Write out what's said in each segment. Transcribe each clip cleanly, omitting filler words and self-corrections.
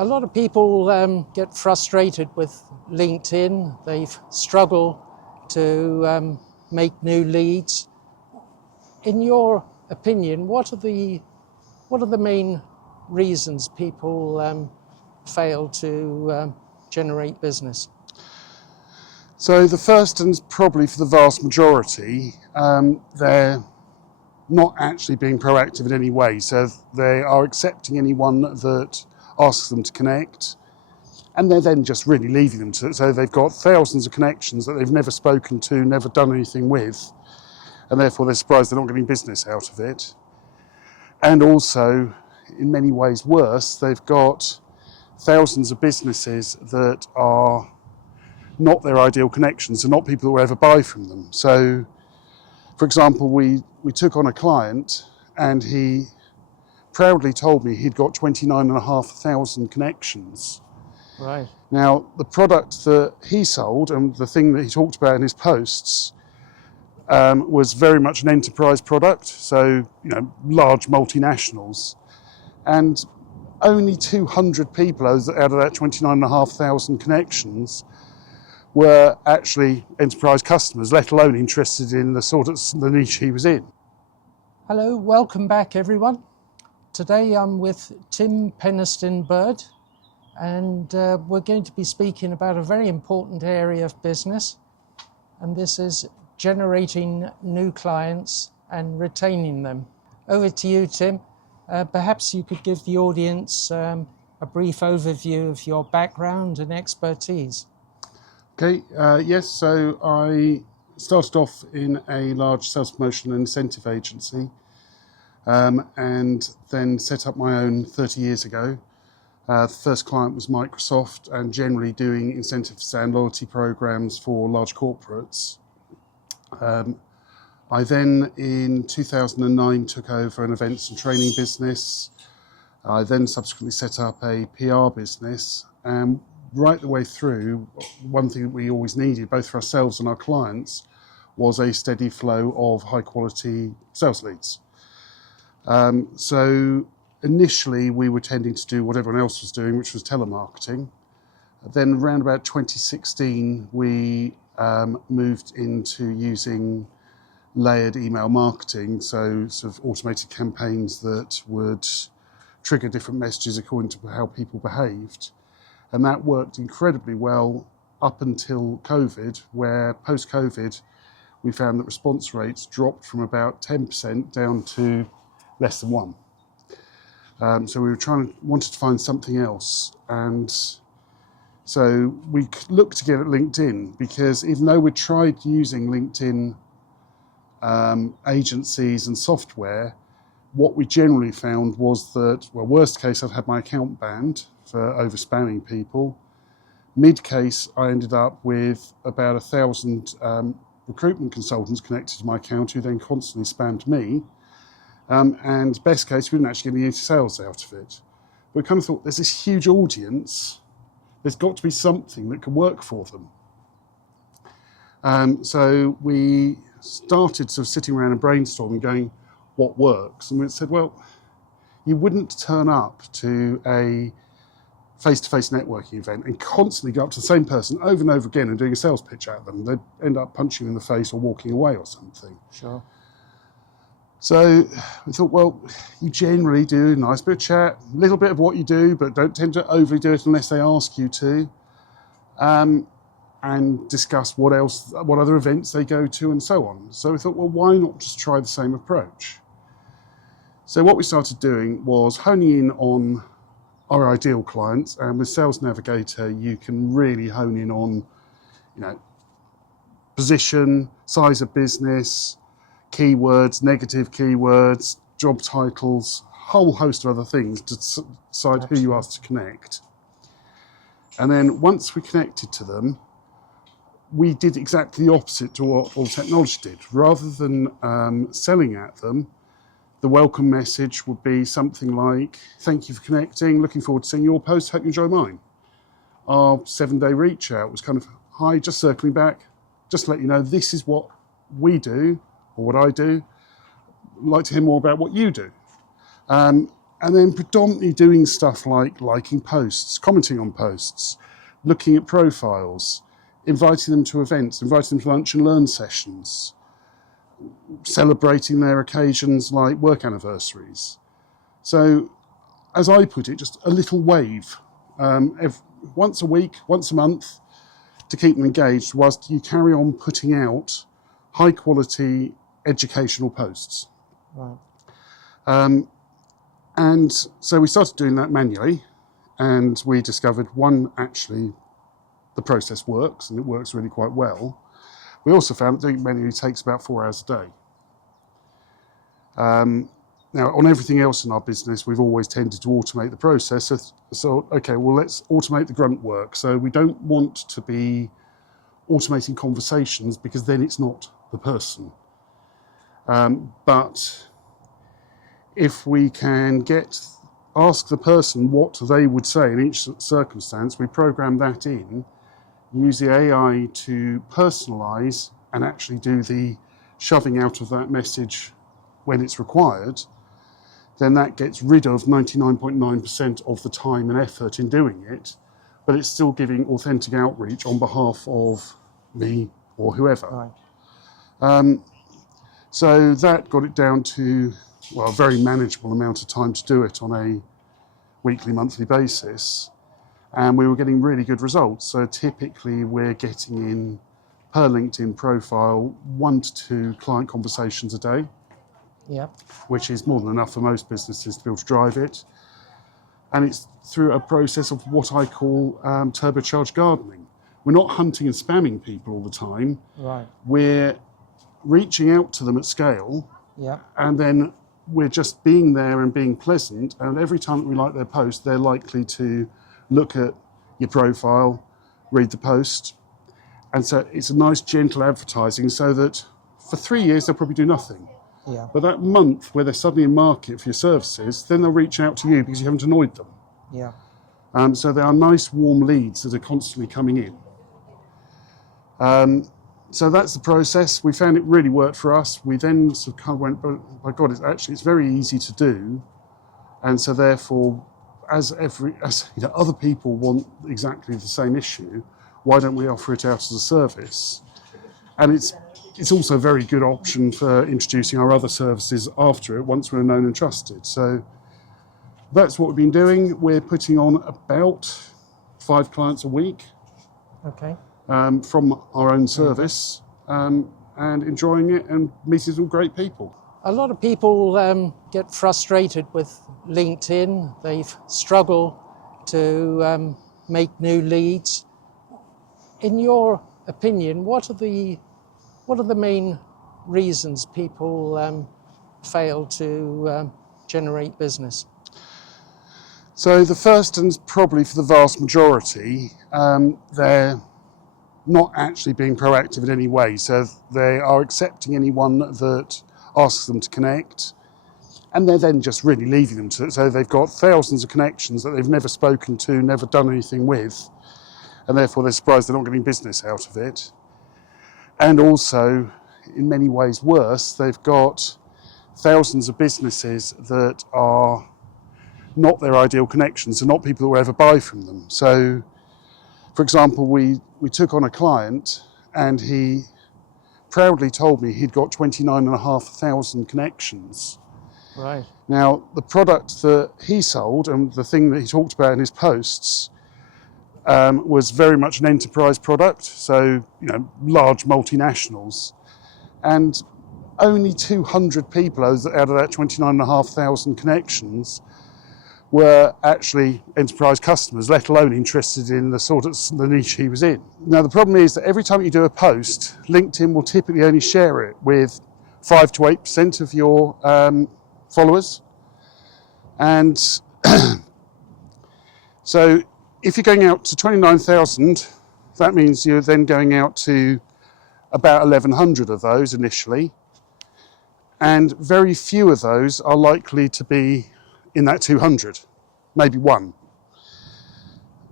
A lot of people get frustrated with LinkedIn. They've struggled to make new leads. In your opinion, what are the main reasons people fail to generate business? So the first, and probably for the vast majority, they're not actually being proactive in any way. So they are accepting anyone that asks them to connect, and they're then just really leaving them to it. So they've got thousands of connections that they've never spoken to, never done anything with, and therefore they're surprised they're not getting business out of it. And also, in many ways worse, they've got thousands of businesses that are not their ideal connections, and not people that will ever buy from them. So, for example, we took on a client, and he proudly told me he'd got 29,500 connections. Right. Now, the product that he sold and the thing that he talked about in his posts was very much an enterprise product, so large multinationals, and only 200 people out of that 29,500 connections were actually enterprise customers, let alone interested in the niche he was in. Hello, welcome back everyone. Today I'm with Tim Peniston-Bird, and we're going to be speaking about a very important area of business, and this is generating new clients and retaining them. Over to you, Tim. Perhaps you could give the audience a brief overview of your background and expertise. Okay, yes, so I started off in a large sales promotion and incentive agency, and then set up my own 30 years ago. The first client was Microsoft, and generally doing incentives and loyalty programs for large corporates. I then, in 2009, took over an events and training business. I then subsequently set up a PR business. Right the way through, one thing that we always needed, both for ourselves and our clients, was a steady flow of high quality sales leads. So initially we were tending to do what everyone else was doing, which was telemarketing. Then around about 2016, we moved into using layered email marketing, so sort of automated campaigns that would trigger different messages according to how people behaved. And that worked incredibly well up until COVID, where post-COVID, we found that response rates dropped from about 10% down to less than 1%. So we wanted to find something else. And so we looked again at LinkedIn, because even though we tried using LinkedIn agencies and software, what we generally found was that, well, worst case, I'd had my account banned for over spamming people. Mid case, I ended up with about 1,000 recruitment consultants connected to my account who then constantly spammed me. And best case, we didn't actually get any sales out of it. But we kind of thought, there's this huge audience, there's got to be something that can work for them. So we started sort of sitting around and brainstorming, going, what works? And we said, well, you wouldn't turn up to a face-to-face networking event and constantly go up to the same person over and over again and doing a sales pitch at them. They'd end up punching you in the face or walking away or something. Sure. So we thought, well, you generally do a nice bit of chat, a little bit of what you do, but don't tend to overly do it unless they ask you to, and discuss what other events they go to and so on. So we thought, well, why not just try the same approach? So what we started doing was honing in on our ideal clients, and with Sales Navigator, you can really hone in on, position, size of business, keywords, negative keywords, job titles, whole host of other things to decide who you ask to connect. And then once we connected to them, we did exactly the opposite to what all technology did. Rather than selling at them, the welcome message would be something like, thank you for connecting, looking forward to seeing your post, hope you enjoy mine. Our 7-day reach out was kind of, hi, just circling back, just to let you know, this is what we do, or what I do. I'd like to hear more about what you do. And then predominantly doing stuff like liking posts, commenting on posts, looking at profiles, inviting them to events, inviting them to lunch and learn sessions, celebrating their occasions like work anniversaries. So, as I put it, just a little wave, once a week, once a month, to keep them engaged whilst you carry on putting out high quality educational posts. Right. And so we started doing that manually, and we discovered, one, actually the process works, and it works really quite well. We also found that doing it manually takes about 4 hours a day. Now, on everything else in our business, we've always tended to automate the process. So okay, well, let's automate the grunt work. So we don't want to be automating conversations, because then it's not the person. But if we can ask the person what they would say in each circumstance, we program that in, use the AI to personalise and actually do the shoving out of that message when it's required, then that gets rid of 99.9% of the time and effort in doing it, but it's still giving authentic outreach on behalf of me or whoever. Right. So that got it down to, well, a very manageable amount of time to do it on a weekly, monthly basis. And we were getting really good results. So typically we're getting in, per LinkedIn profile, 1 to 2 client conversations a day. Yeah. Which is more than enough for most businesses to be able to drive it. And it's through a process of what I call turbocharged gardening. We're not hunting and spamming people all the time. Right. We're reaching out to them at scale. Yeah. And then we're just being there and being pleasant. And every time that we like their post, they're likely to look at your profile, read the post. And so it's a nice, gentle advertising, so that for 3 years, they'll probably do nothing. Yeah. But that month where they're suddenly in market for your services, then they'll reach out to you because you haven't annoyed them. Yeah. So they are nice, warm leads that are constantly coming in. So that's the process. We found it really worked for us. We then sort of kind of went, oh my God, it's very easy to do. And so therefore, as you know, other people want exactly the same issue, why don't we offer it out as a service? And it's also a very good option for introducing our other services after it, once we're known and trusted. So that's what we've been doing. We're putting on about 5 clients a week. Okay. From our own service, and enjoying it and meeting some great people. A lot of people get frustrated with LinkedIn. They struggle to make new leads. In your opinion, what are the main reasons people fail to generate business? So the first, and probably for the vast majority, they're not actually being proactive in any way. So they are accepting anyone that asks them to connect, and they're then just really leaving them to it. So they've got thousands of connections that they've never spoken to, never done anything with, and therefore they're surprised they're not getting business out of it. And also, in many ways worse, they've got thousands of businesses that are not their ideal connections, and not people that will ever buy from them. So, for example, we took on a client, and he proudly told me he'd got 29,500 connections. Right. Now, the product that he sold and the thing that he talked about in his posts was very much an enterprise product, so large multinationals, and only 200 people out of that 29,500 connections were actually enterprise customers, let alone interested in the niche he was in. Now, the problem is that every time you do a post, LinkedIn will typically only share it with 5 to 8% of your followers. And so if you're going out to 29,000, that means you're then going out to about 1,100 of those initially. And very few of those are likely to be in that 200, maybe one.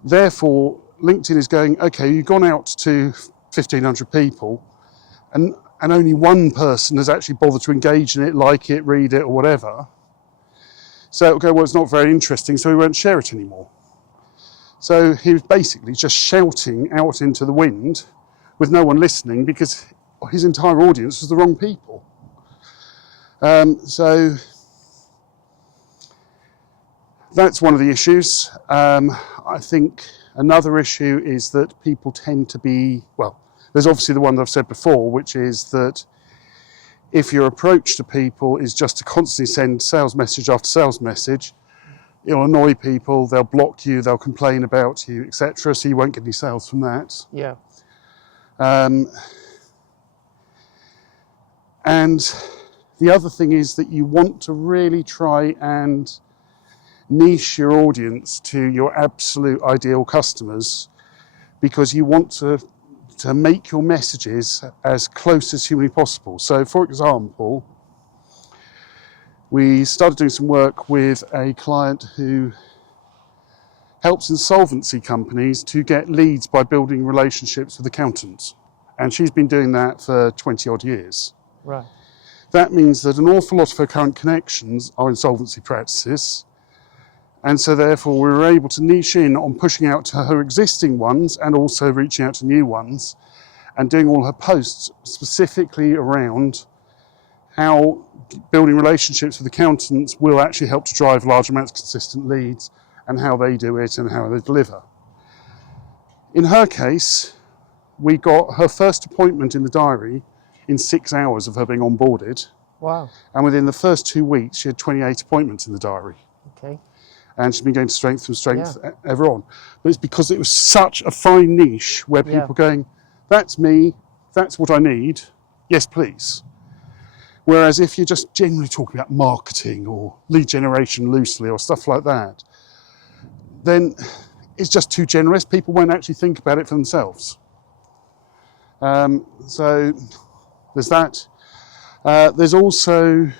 Therefore, LinkedIn is going, okay, you've gone out to 1,500 people, and only one person has actually bothered to engage in it, like it, read it, or whatever. So it'll go, well, it's not very interesting, so we won't share it anymore. So he was basically just shouting out into the wind with no one listening because his entire audience was the wrong people. So that's one of the issues. I think another issue is that people tend to be, well, there's obviously the one that I've said before, which is that if your approach to people is just to constantly send sales message after sales message, it'll annoy people, they'll block you, they'll complain about you, etc. So you won't get any sales from that. Yeah. And the other thing is that you want to really try and niche your audience to your absolute ideal customers, because you want to make your messages as close as humanly possible. So for example, we started doing some work with a client who helps insolvency companies to get leads by building relationships with accountants. And she's been doing that for 20 odd years. Right. That means that an awful lot of her current connections are insolvency practices. And so therefore we were able to niche in on pushing out to her existing ones and also reaching out to new ones and doing all her posts specifically around how building relationships with accountants will actually help to drive large amounts of consistent leads and how they do it and how they deliver. In her case, we got her first appointment in the diary in 6 hours of her being onboarded. Wow. And within the first 2 weeks, she had 28 appointments in the diary. Okay. And she's been going to strength from strength ever on. But it's because it was such a fine niche where people are going, that's me, that's what I need, yes please. Whereas if you're just generally talking about marketing or lead generation loosely or stuff like that, then it's just too generous. People won't actually think about it for themselves. So there's that. There's also,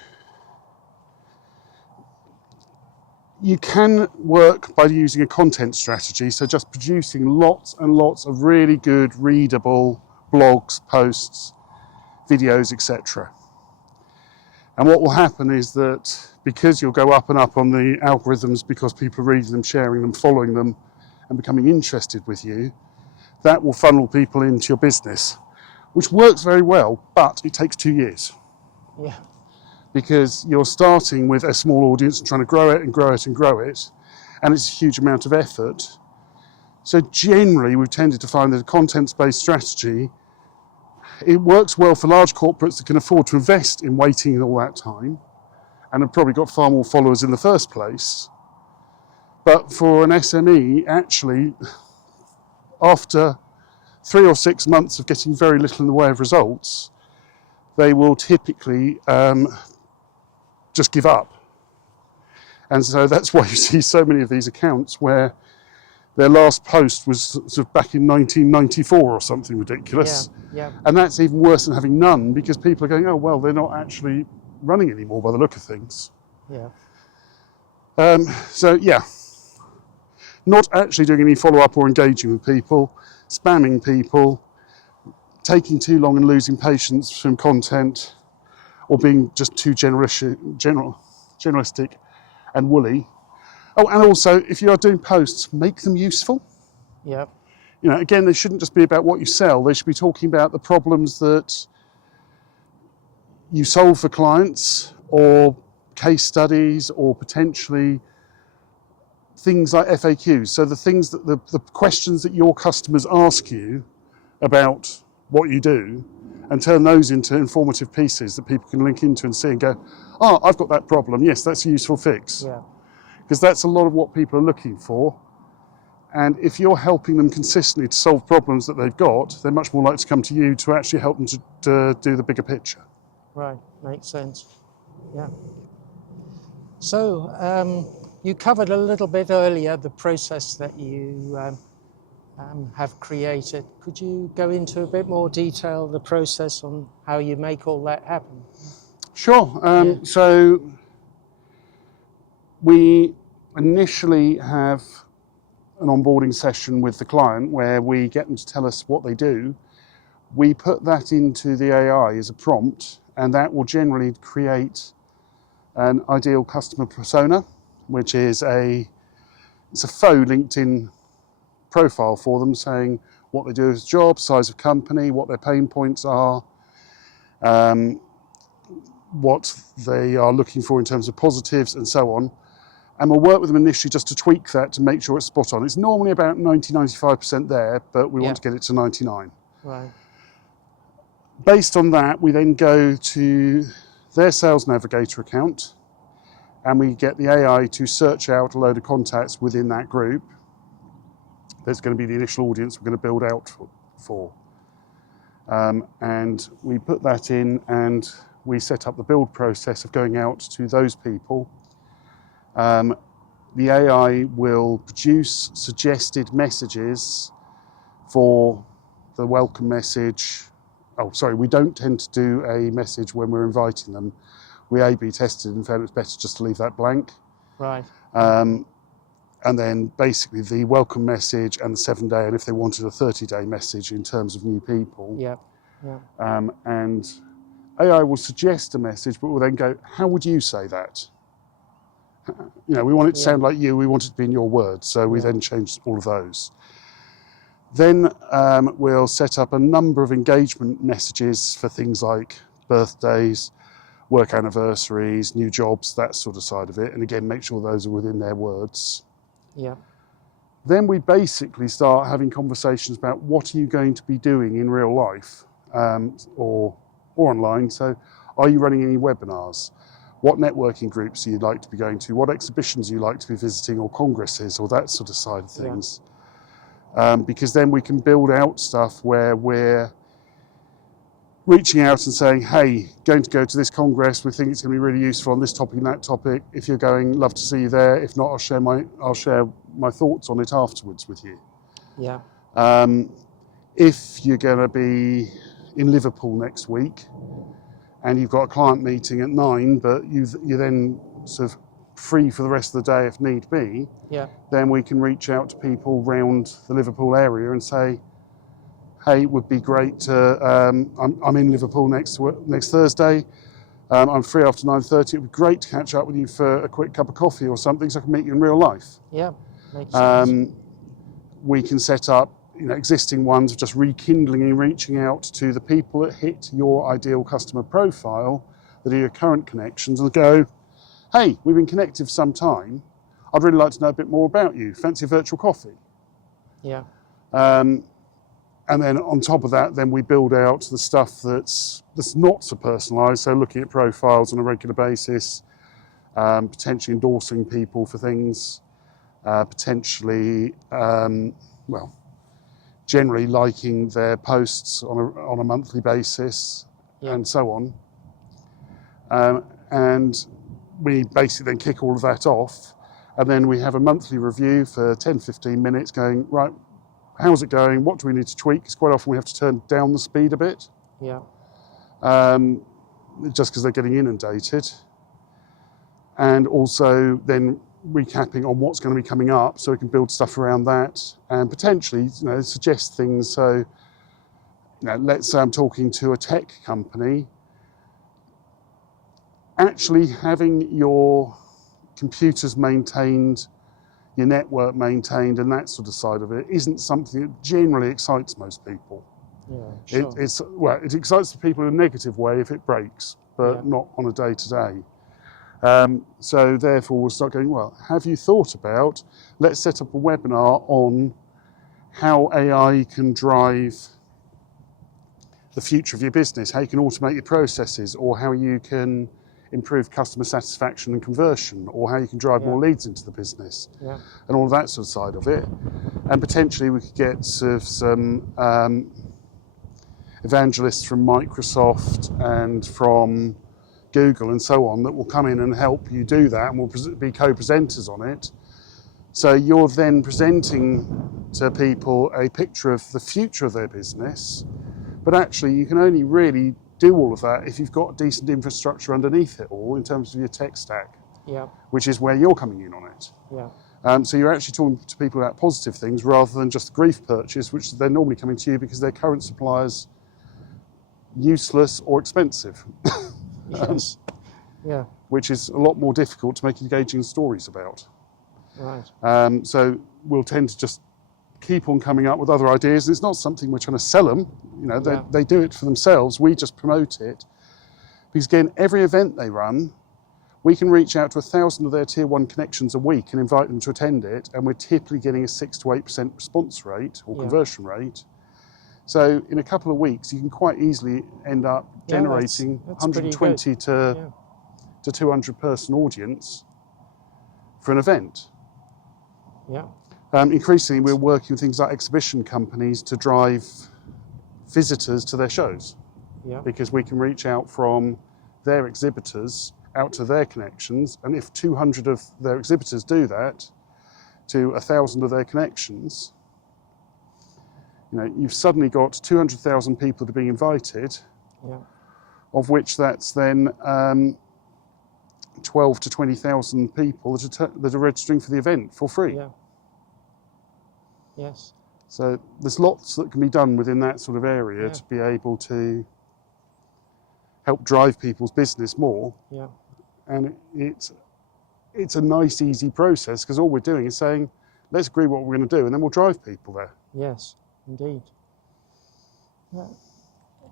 you can work by using a content strategy, so just producing lots and lots of really good readable blogs, posts, videos, etc. And what will happen is that because you'll go up and up on the algorithms because people are reading them, sharing them, following them, and becoming interested with you, that will funnel people into your business, which works very well, but it takes 2 years. Yeah. Because you're starting with a small audience and trying to grow it and grow it and grow it, and it's a huge amount of effort. So generally, we've tended to find that a content-based strategy, it works well for large corporates that can afford to invest in waiting all that time and have probably got far more followers in the first place. But for an SME, actually, after 3 or 6 months of getting very little in the way of results, they will typically just give up. And so that's why you see so many of these accounts where their last post was sort of back in 1994 or something ridiculous. Yeah. And that's even worse than having none, because people are going, oh, well, they're not actually running anymore by the look of things. Yeah. So yeah, not actually doing any follow-up or engaging with people, spamming people, taking too long and losing patience from content, or being just too generalistic and woolly. Oh, and also, if you are doing posts, make them useful. Yeah. You know, again, they shouldn't just be about what you sell. They should be talking about the problems that you solve for clients, or case studies, or potentially things like FAQs. So the things that the questions that your customers ask you about what you do, and turn those into informative pieces that people can link into and see and go, oh, I've got that problem. Yes, that's a useful fix. Yeah. Because that's a lot of what people are looking for. And if you're helping them consistently to solve problems that they've got, they're much more likely to come to you to actually help them to do the bigger picture. Right, makes sense. Yeah. So you covered a little bit earlier the process that you have created. Could you go into a bit more detail, the process on how you make all that happen? Sure. So we initially have an onboarding session with the client where we get them to tell us what they do. We put that into the AI as a prompt, and that will generally create an ideal customer persona. which is it's a faux LinkedIn profile for them, saying what they do as a job, size of company, what their pain points are, what they are looking for in terms of positives and so on. And we'll work with them initially just to tweak that to make sure it's spot on. It's normally about 90-95% there, but we want to get it to 99. Right. Based on that, we then go to their Sales Navigator account and we get the AI to search out a load of contacts within that group. There's going to be the initial audience we're going to build out for. And we put that in and we set up the build process of going out to those people. The AI will produce suggested messages for the welcome message. Oh, sorry, we don't tend to do a message when we're inviting them. We A/B tested and found it was better just to leave that blank. Right. And then basically the welcome message and the 7-day, and if they wanted a 30-day message in terms of new people. Yeah. Yeah. And AI will suggest a message, but will then go, how would you say that? You know, we want it to sound like you, we want it to be in your words, so we then change all of those. Then we'll set up a number of engagement messages for things like birthdays, work anniversaries, new jobs, that sort of side of it. And again, make sure those are within their words. Yeah. Then we basically start having conversations about what are you going to be doing in real life or online. So are you running any webinars? What networking groups you'd like to be going to? What exhibitions you like to be visiting, or congresses, or that sort of side of things? Because then we can build out stuff where we're reaching out and saying, hey, going to go to this congress, we think it's going to be really useful on this topic and that topic. If you're going, love to see you there. If not, I'll share my thoughts on it afterwards with you. Yeah. If you're going to be in Liverpool next week and you've got a client meeting at 9, but you're then sort of free for the rest of the day if need be, then we can reach out to people around the Liverpool area and say, hey, it would be great to, I'm in Liverpool next Thursday, I'm free after 9:30, it would be great to catch up with you for a quick cup of coffee or something so I can meet you in real life. Yeah, makes sense. We can set up existing ones, just rekindling and reaching out to the people that hit your ideal customer profile, that are your current connections, and go, hey, we've been connected for some time, I'd really like to know a bit more about you, fancy a virtual coffee? Yeah. And then on top of that, then we build out the stuff that's not so personalised, so looking at profiles on a regular basis, potentially endorsing people for things, potentially, generally liking their posts on a monthly basis, and so on. And we basically then kick all of that off, and then we have a monthly review for 10-15 minutes going, right, how's it going? What do we need to tweak? Because quite often we have to turn down the speed a bit. Yeah. Just because they're getting inundated. And also then recapping on what's going to be coming up so we can build stuff around that and potentially suggest things. So let's say I'm talking to a tech company. Actually having your computers maintained, your network maintained, and that sort of side of it isn't something that generally excites most people. Yeah, sure. It excites the people in a negative way if it breaks, but not on a day-to-day. So therefore we'll start going, well, have you thought about, let's set up a webinar on how AI can drive the future of your business, how you can automate your processes, or how you can improve customer satisfaction and conversion, or how you can drive more leads into the business, and all of that sort of side of it. And potentially we could get sort of some evangelists from Microsoft and from Google and so on that will come in and help you do that, and will be co-presenters on it. So you're then presenting to people a picture of the future of their business, but actually you can only really do all of that if you've got decent infrastructure underneath it all in terms of your tech stack, which is where you're coming in on it. So you're actually talking to people about positive things rather than just the grief purchase, which they're normally coming to you because their current supplier's useless or expensive. Yes. Yeah. which is a lot more difficult to make engaging stories about. Right. So we'll tend to just keep on coming up with other ideas. It's not something we're trying to sell them. You know, Yeah. they do it for themselves. We just promote it. Because again, every event they run, we can reach out to 1,000 of their tier 1 connections a week and invite them to attend it, and we're typically getting a 6 to 8% response rate or conversion rate. So in a couple of weeks, you can quite easily end up generating that's 120 to 200 person audience for an event. Yeah. Increasingly, we're working with things like exhibition companies to drive visitors to their shows. Yeah. Because we can reach out from their exhibitors out to their connections, and if 200 of their exhibitors do that to 1,000 of their connections, you know, you've suddenly got 200,000 people that are being invited, of which that's then 12 to 20,000 people that are registering for the event for free. Yeah. Yes. So there's lots that can be done within that sort of area to be able to help drive people's business more. Yeah. And it's a nice, easy process, because all we're doing is saying, let's agree what we're going to do, and then we'll drive people there. Yes, indeed.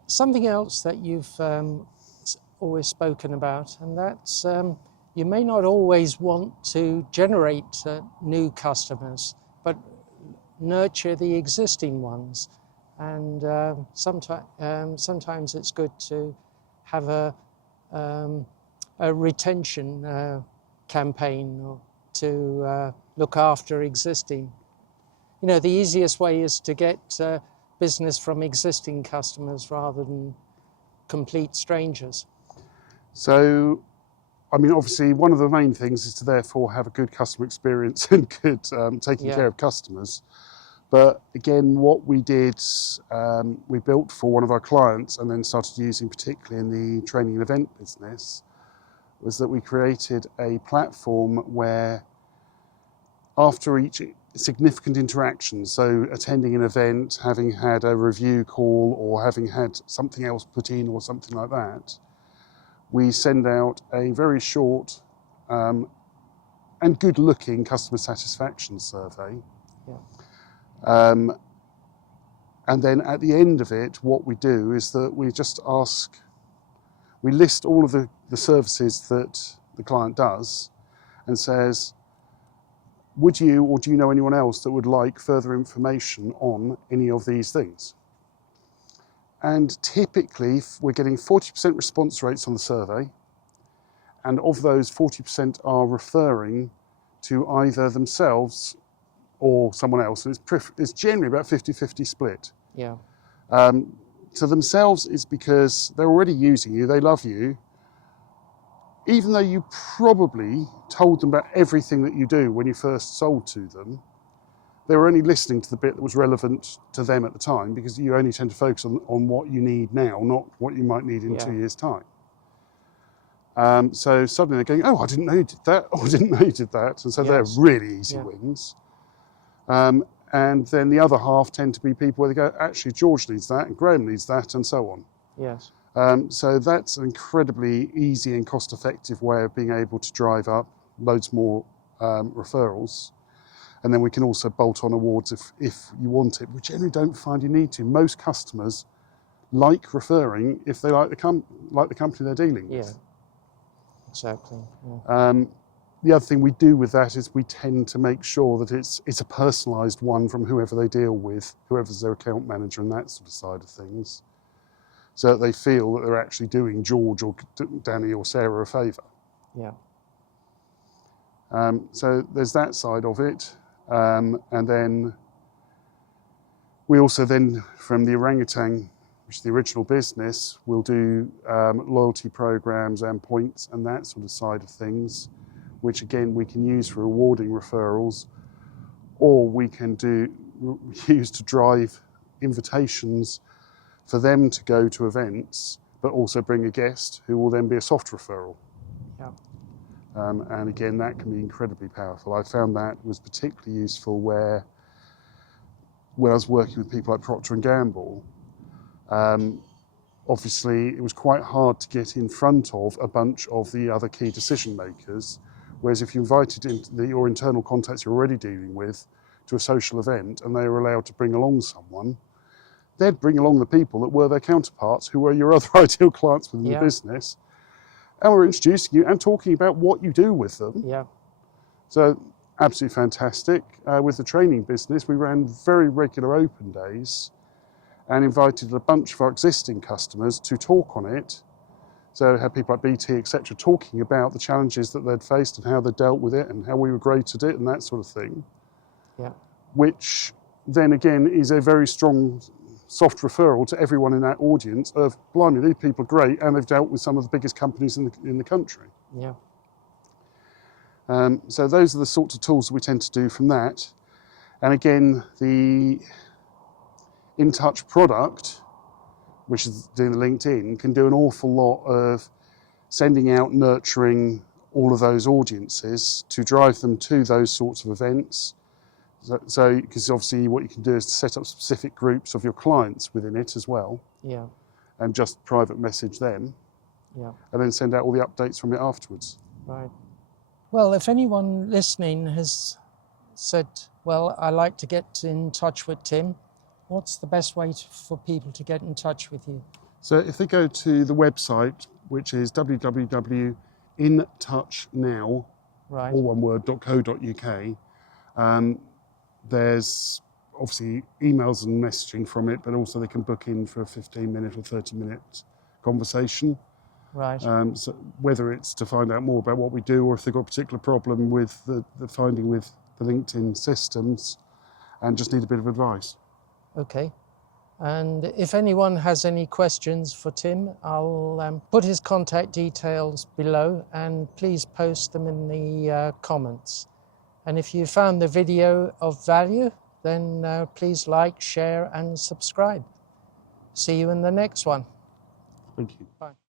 Something else that you've always spoken about, and that's you may not always want to generate new customers, but nurture the existing ones. And sometimes it's good to have a retention campaign, or to look after existing. You know, the easiest way is to get business from existing customers rather than complete strangers. So, I mean, obviously, one of the main things is to therefore have a good customer experience and good taking care of customers. But again, what we did, we built for one of our clients and then started using particularly in the training and event business, was that we created a platform where after each significant interaction, so attending an event, having had a review call, or having had something else put in or something like that, we send out a very short and good-looking customer satisfaction survey. And then at the end of it, what we do is that we just ask, we list all of the services that the client does and says, would you, or do you know anyone else that would like further information on any of these things? And typically we're getting 40% response rates on the survey, and of those 40% are referring to either themselves or someone else, and it's generally about 50-50 split. Yeah. To themselves, it's because they're already using you, they love you, even though you probably told them about everything that you do when you first sold to them. They were only listening to the bit that was relevant to them at the time, because you only tend to focus on what you need now, not what you might need in 2 years' time. So suddenly they're going, oh, I didn't know you did that, or I didn't know you did that. And so they're really easy wins. And then the other half tend to be people where they go, actually, George needs that, and Graham needs that, and so on. Yes. So that's an incredibly easy and cost-effective way of being able to drive up loads more referrals. And then we can also bolt on awards if you want it. We generally don't find you need to. Most customers like referring if they like the company they're dealing with. Yeah, exactly. The other thing we do with that is we tend to make sure that it's a personalised one from whoever they deal with, whoever's their account manager and that sort of side of things, so that they feel that they're actually doing George or Danny or Sarah a favour. Yeah. So there's that side of it. And then we also then, from the orangutan, which is the original business, we'll do loyalty programs and points and that sort of side of things, which again we can use for rewarding referrals, or we can use to drive invitations for them to go to events, but also bring a guest who will then be a soft referral. Yeah. And again, that can be incredibly powerful. I found that was particularly useful when I was working with people like Procter Gamble. obviously it was quite hard to get in front of a bunch of the other key decision makers. Whereas if you invited your internal contacts you're already dealing with to a social event and they were allowed to bring along someone, they'd bring along the people that were their counterparts, who were your other ideal clients within the business, and we're introducing you and talking about what you do with them. Yeah. So absolutely fantastic. With the training business, we ran very regular open days and invited a bunch of our existing customers to talk on it. So had people like BT, etc., talking about the challenges that they'd faced and how they dealt with it and how we were great at it and that sort of thing. Yeah. Which then again is a very strong soft referral to everyone in that audience of, blimey, these people are great and they've dealt with some of the biggest companies in the country. Yeah. So those are the sorts of tools that we tend to do from that. And again, the InTouch product, which is doing the LinkedIn, can do an awful lot of sending out, nurturing all of those audiences to drive them to those sorts of events. So, because obviously what you can do is to set up specific groups of your clients within it as well. Yeah. And just private message them. Yeah. And then send out all the updates from it afterwards. Right. Well, if anyone listening has said, well, I like to get in touch with Tim, what's the best way for people to get in touch with you? So if they go to the website, which is www.intouchnow, Right. all one word, .co.uk, there's obviously emails and messaging from it, but also they can book in for a 15-minute or 30-minute conversation. Right. So whether it's to find out more about what we do or if they've got a particular problem with the finding with the LinkedIn systems and just need a bit of advice. Okay. And if anyone has any questions for Tim, I'll put his contact details below and please post them in the comments. And if you found the video of value, then please like, share and subscribe. See you in the next one. Thank you. Bye.